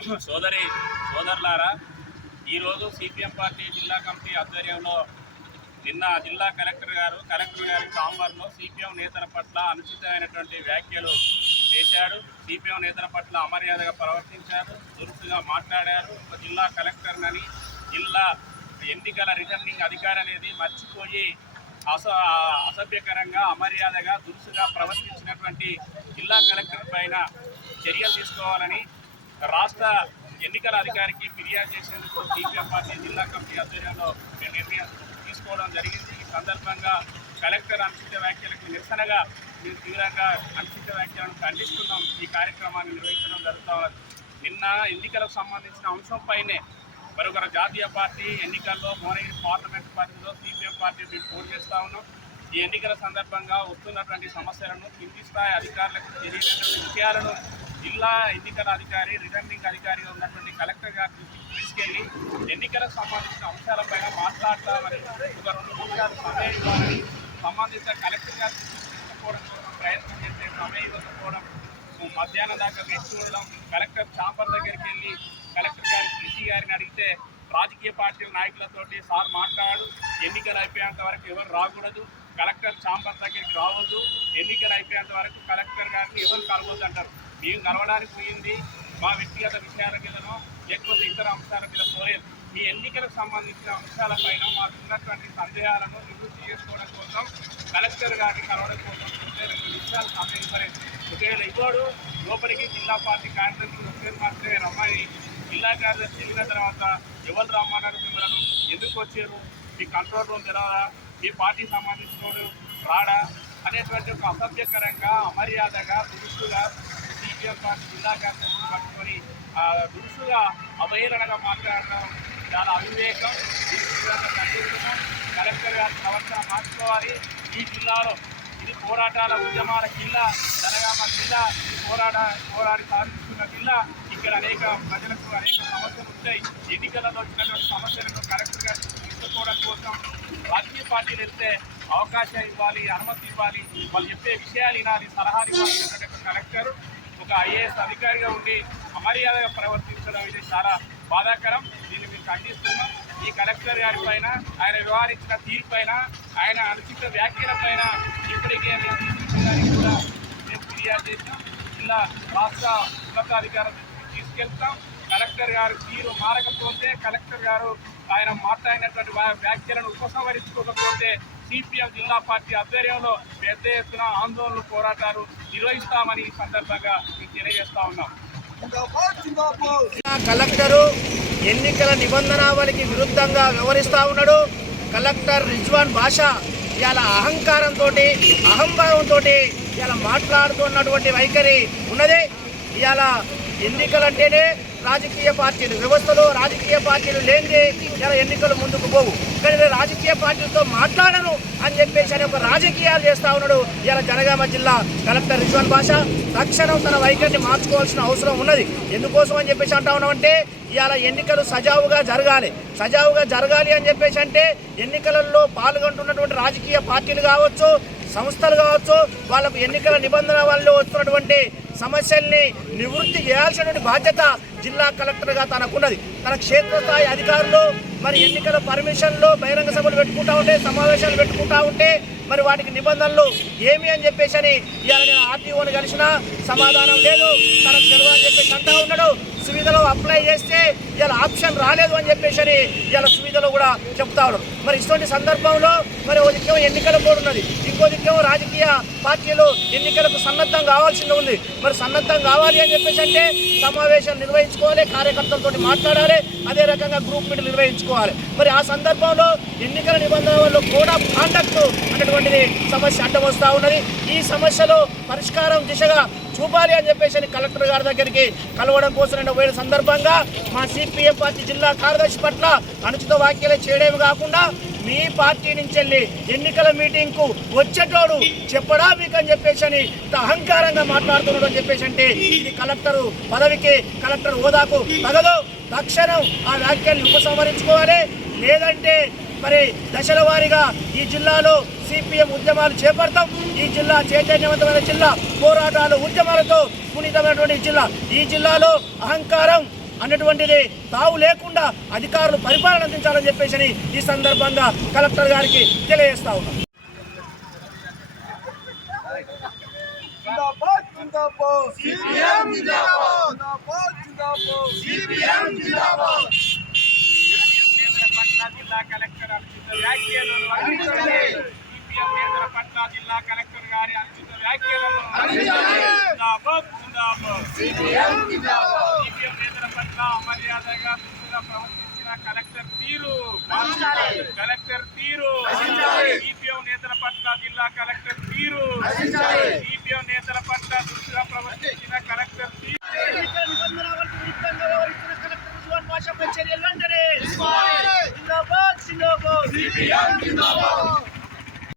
సోదరి సోదరులారా ఈరోజు సిపిఎం పార్టీ జిల్లా కమిటీ ఆధ్వర్యంలో నిన్న జిల్లా కలెక్టర్ గారు కలెక్టర్ గారి సాంబార్లో సిపిఎం నేతల పట్ల అనుచితమైనటువంటి వ్యాఖ్యలు చేశాడు. సిపిఎం నేతల పట్ల అమర్యాదగా ప్రవర్తించారు దురుసుగా మాట్లాడారు. ఒక జిల్లా కలెక్టర్నని జిల్లా ఎన్నికల రిటర్నింగ్ అధికారి అనేది మర్చిపోయి అస అసభ్యకరంగా అమర్యాదగా దురుసుగా ప్రవర్తించినటువంటి జిల్లా కలెక్టర్ పైన చర్యలు తీసుకోవాలని రాష్ట్ర ఎన్నికల అధికారికి ఫిర్యాదు చేసేందుకు సిపిఎం పార్టీ జిల్లా కమిటీ ఆధ్వర్యంలో మేము నిర్ణయం తీసుకోవడం జరిగింది. ఈ సందర్భంగా కలెక్టర్ అనుచిత వ్యాఖ్యలకు నిరసనగా మేము తీవ్రంగా అనుచిత వ్యాఖ్యలను ఖండిస్తున్నాం. ఈ కార్యక్రమాన్ని నిర్వహించడం జరుగుతూ నిన్న ఎన్నికలకు సంబంధించిన అంశంపైనే మరొకరు జాతీయ పార్టీ ఎన్నికల్లో మోనగిరి పార్లమెంట్ పరిధిలో సిపిఎం పార్టీ మేము పోటీ చేస్తా ఉన్నాం. ఈ ఎన్నికల సందర్భంగా వస్తున్నటువంటి సమస్యలను కింది స్థాయి అధికారులకు తెలియనటువంటి విషయాలను జిల్లా ఎన్నికల అధికారి రిటర్నింగ్ అధికారిగా ఉన్నటువంటి కలెక్టర్ గారి దృష్టికి తీసుకెళ్ళి ఎన్నికలకు సంబంధించిన అంశాలపైన మాట్లాడతామని ఒక రెండు నిమిషాలు సమయం ఇవ్వాలని సంబంధిత కలెక్టర్ గారి దృష్టికి కోసం ప్రయత్నం చేసే సమయం ఇవ్వకపోవడం మధ్యాహ్నం దాకా వేచి ఉండడం. కలెక్టర్ చాంబర్ దగ్గరికి వెళ్ళి కలెక్టర్ గారి కృషి గారిని అడిగితే రాజకీయ పార్టీల నాయకులతోటి సార్ మాట్లాడు ఎన్నికలు అయిపోయేంత వరకు ఎవరు రాకూడదు కలెక్టర్ చాంబర్ దగ్గరికి రావద్దు ఎన్నికలు అయిపోయేంత వరకు కలెక్టర్ గారిని ఎవరు కలవద్దు అంటారు. మేము కలవడానికి పోయింది మా వ్యక్తిగత విషయాల మీదనో లేకపోతే ఇతర అంశాల మీద పోలేదు. ఈ ఎన్నికలకు సంబంధించిన అంశాలపైన మాకు ఉన్నటువంటి సందేహాలను నివృత్తి చేసుకోవడం కోసం కలెక్టర్ గారిని కలవడం కోసం చూస్తే రెండు నిమిషాలు సమయం ఇవ్వలేదు ఒకవేళ ఇవ్వడు లోపలికి జిల్లా పార్టీ కార్యదర్శి ఒకవేళ మాత్రమే రమ్మని. జిల్లా కార్యదర్శి వెళ్ళిన తర్వాత ఎవరు రమ్మన్నారు మిమ్మల్ని? ఎందుకు వచ్చారు? మీ కంట్రోల్ రూమ్ తెరవరా మీ పార్టీ సంబంధించిన రాడా? అనేటువంటి ఒక అసభ్యకరంగా అమర్యాదగా దురుస్తుగా సిపిఎం పార్టీ జిల్లా కార్యదర్శిని పట్టుకొని దురుసుగా అవహేళనగా మాట్లాడటం చాలా అవివేకం. ఖండిస్తున్నాం. కలెక్టర్ గారి ప్రవర్తన మార్చుకోవాలి. ఈ జిల్లాలో ఇది పోరాటాల ఉద్యమాల జిల్లా జనగామ జిల్లా పోరాట పోరాడి సాధిస్తున్న జిల్లా ఇక్కడ అనేక ప్రజలకు అనేక సమస్యలు ఉంటాయి ఎన్నికలలో వచ్చినటువంటి సమస్యలను కలెక్టర్ గారు తీసుకోవడం కోసం రాజకీయ పార్టీలు వెళ్తే అవకాశం ఇవ్వాలి అనుమతి ఇవ్వాలి. వాళ్ళు చెప్పే విషయాలు వినాలి సలహాలు ఇవ్వాలి ఒక కలెక్టర్ ఒక ఐఏఎస్ అధికారిగా ఉండి అమర్యాదగా ప్రవర్తించడం ఇది చాలా బాధాకరం. దీన్ని మేము ఖండిస్తున్నాం. ఈ కలెక్టర్ గారి పైన ఆయన వ్యవహరించిన తీరు పైన ఆయన అనుచిత వ్యాఖ్యల పైన ఇప్పటికే మేము కూడా మేము ఫిర్యాదు చేసాం ఇలా రాష్ట్ర ఉన్నతాధికారుల తీసుకెళ్తాం. కలెక్టర్ గారు తీరు మారకపోతే కలెక్టర్ గారు ఆయన మాట్లాడినటువంటి వ్యాఖ్యలను ఉపసంహరించుకోకపోతే సిపిఎం జిల్లా పార్టీ ఆధ్వర్యంలో పెద్ద ఎత్తున ఆందోళనలు పోరాటాలు నిర్వహిస్తామని ఈ సందర్భంగా తెలియజేస్తా ఉన్నాం. కలెక్టరు ఎన్నికల నిబంధనావళికి విరుద్ధంగా వ్యవహరిస్తూ ఉన్నాడు. కలెక్టర్ రిజ్వాన్ భాష ఇవాళ అహంకారంతో అహంభావంతో ఇలా మాట్లాడుతున్నటువంటి వైఖరి ఉన్నది. ఇవాళ ఎన్నికలంటేనే రాజకీయ పార్టీలు వ్యవస్థలో రాజకీయ పార్టీలు లేనిదే ఇలా ఎన్నికలు ముందుకు పోవు. కానీ రాజకీయ పార్టీలతో మాట్లాడను అని చెప్పేసి అని ఒక రాజకీయాలు చేస్తా ఉన్నాడు ఇలా జనగామ జిల్లా కలెక్టర్ రిజ్వాన్ భాష తక్షణం తన వైఖరిని మార్చుకోవాల్సిన అవసరం ఉన్నది. ఎందుకోసం అని చెప్పేసి అంటా ఉన్నామంటే ఇవాళ ఎన్నికలు సజావుగా జరగాలి. సజావుగా జరగాలి అని చెప్పేసి అంటే ఎన్నికలలో పాల్గొంటున్నటువంటి రాజకీయ పార్టీలు కావచ్చు సంస్థలు కావచ్చు వాళ్ళకు ఎన్నికల నిబంధన వాళ్ళు వస్తున్నటువంటి సమస్యల్ని నివృత్తి చేయాల్సినటువంటి బాధ్యత జిల్లా కలెక్టర్గా తనకున్నది. తన క్షేత్రస్థాయి అధికారులు మరి ఎన్నికల పర్మిషన్లు బహిరంగ సభలు పెట్టుకుంటా ఉంటే సమావేశాలు పెట్టుకుంటా ఉంటే మరి వాటికి నిబంధనలు ఏమి అని చెప్పేసి అని ఇవాళ నేను ఆర్టీఓని కలిసిన సమాధానం లేదు. తనకు తెలియదు అని చెప్పేసి అంటా ఉన్నాడు. సువిధలో అప్లై చేస్తే ఇలా ఆప్షన్ రాలేదు అని చెప్పేసి అని ఇవాళ సువిధలో కూడా చెప్తా మరి ఇటువంటి సందర్భంలో మరి ఒక దిక్కేమో ఎన్నికల బోర్డు ఉన్నది. ఇంకో దిక్కేమో రాజకీయ పార్టీలు ఎన్నికలకు సన్నద్ధం కావాల్సింది ఉంది. మరి సన్నద్ధం కావాలి అని చెప్పేసి అంటే సమావేశం నిర్వహించుకోవాలి కార్యకర్తలతో మాట్లాడాలి అదే రకంగా గ్రూప్ మీటింగ్ నిర్వహించుకోవాలి. మరి ఆ సందర్భంలో ఎన్నికల నిబంధనల్లో కూడా కాండక్ట్ అనేటువంటిది సమస్య అడ్డం వస్తూ ఉన్నది. ఈ సమస్యలో పరిష్కారం దిశగా చూపాలి అని చెప్పేసి అని కలెక్టర్ గారి దగ్గరికి కలవడం కోసం నేను పోయిన సందర్భంగా మా సిపిఎం పార్టీ జిల్లా కార్యదర్శి పట్ల అనుచిత వ్యాఖ్యలు చేయడమే కాకుండా మీ పార్టీ నుంచి వెళ్ళి ఎన్నికల మీటింగ్కు వచ్చేటోడు చెప్పడా మీకు అని చెప్పేసి అని అహంకారంగా మాట్లాడుతున్నాడు అని చెప్పేసి అంటే ఇది కలెక్టర్ పదవికి కలెక్టర్ హోదాకు తగదు. తక్షణం ఆ వ్యాఖ్యల్ని ఉపసంహరించుకోవాలి. లేదంటే మరి దశల వారీగా ఈ జిల్లాలో సిపిఎం ఉద్యమాలు చేపడతాం. ఈ జిల్లా చైతన్యవంతమైన జిల్లా. పోరాటాలు ఉద్యమాలతో పునీతమైనటువంటి జిల్లా. ఈ జిల్లాలో అహంకారం అన్నటువంటిది తావు లేకుండా అధికారులు పరిపాలన అందించాలని చెప్పేసి ఈ సందర్భంగా కలెక్టర్ గారికి తెలియజేస్తా ఉన్నాం. జిందాబాద్ జిందాబాద్. సిపిఎం జిందాబాద్. జిందాబాద్ జిందాబాద్. సిపిఎం జిందాబాద్. నేతల పట్ల జిల్లా కలెక్టర్ అనుచిత వ్యాఖ్యలను సిపిఎం నేతల పట్ల జిల్లా కలెక్టర్ గారి అనుచిత వ్యాఖ్యలను సిపిఎం నేతల పట్ల అమర్యాదగా ప్రవర్తించిన కలెక్టర్ తీరు. కలెక్టర్ తీరు. సిపిఎం నేతల పట్ల జిల్లా కలెక్టర్ తీరు. సిపిఎం నేతల పట్ల దుస్తుగా ప్రవర్తించిన కలెక్టర్ తీరు. చర్యలు వెంటనే. జిందాబాద్ జిందాబాద్. సిపిఎం జిందాబాద్.